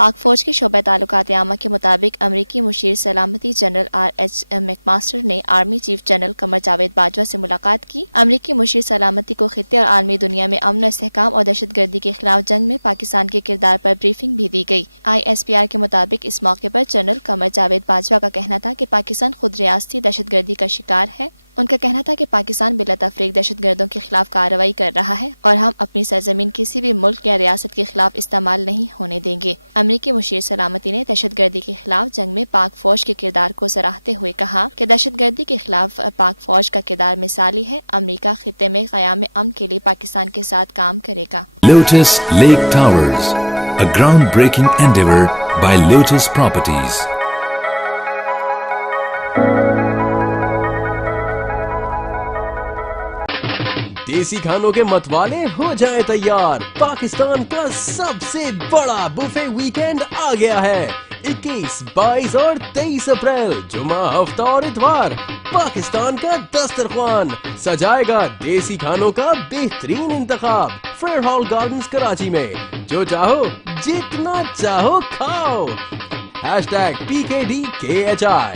पाक फौज के शोबा ताल्लुकात आमा के मुताबिक अमरीकी मुशीर सलामती जनरल R.H. मैकमास्टर ने army chief general Qamar Javed Bajwa से मुलाकात की। अमरीकी मुशीर सलामती को खित्ते और आलमी दुनिया में अमन, इस्तेहकाम और दहशत गर्दी के खिलाफ जंग में पाकिस्तान के किरदार पर ब्रीफिंग भी दी गई। ISPR के मुताबिक इस मौके पर जनरल कमर जावेद बाजवा का कहना था कि पाकिस्तान खुद रियासती दहशत गर्दी का शिकार है। उनका कहना था कि पाकिस्तान बिला तफरीक दहशत गर्दों के खिलाफ कार्रवाई कर रहा है और हम अपनी सरजमीन किसी भी मुल्क या रियासत के खिलाफ इस्तेमाल नहीं होने देंगे। अमरीकी मुशीर सलामती ने दहशत गर्दी के खिलाफ जंग में पाक फौज के किरदार को सराहते हुए कहा कि दहशत गर्दी के खिलाफ पाक फौज का किरदार मिसाली है। अमरीका खित्ते में क़याम अमन के लिए पाकिस्तान के साथ काम करेगा। Lotus Lake Towers, a groundbreaking endeavor by Lotus Properties. देसी खानों के मतवाले हो जाएं तैयार। पाकिस्तान का सबसे बड़ा बुफे वीकेंड आ गया है। 21, 22 और 23 अप्रैल जुमा, हफ्ता और इतवार पाकिस्तान का दस्तरख्वान सजाएगा देसी खानों का बेहतरीन इंतखाब फेयर हॉल गार्डन्स कराची में। जो चाहो जितना चाहो खाओ। #PKDKHI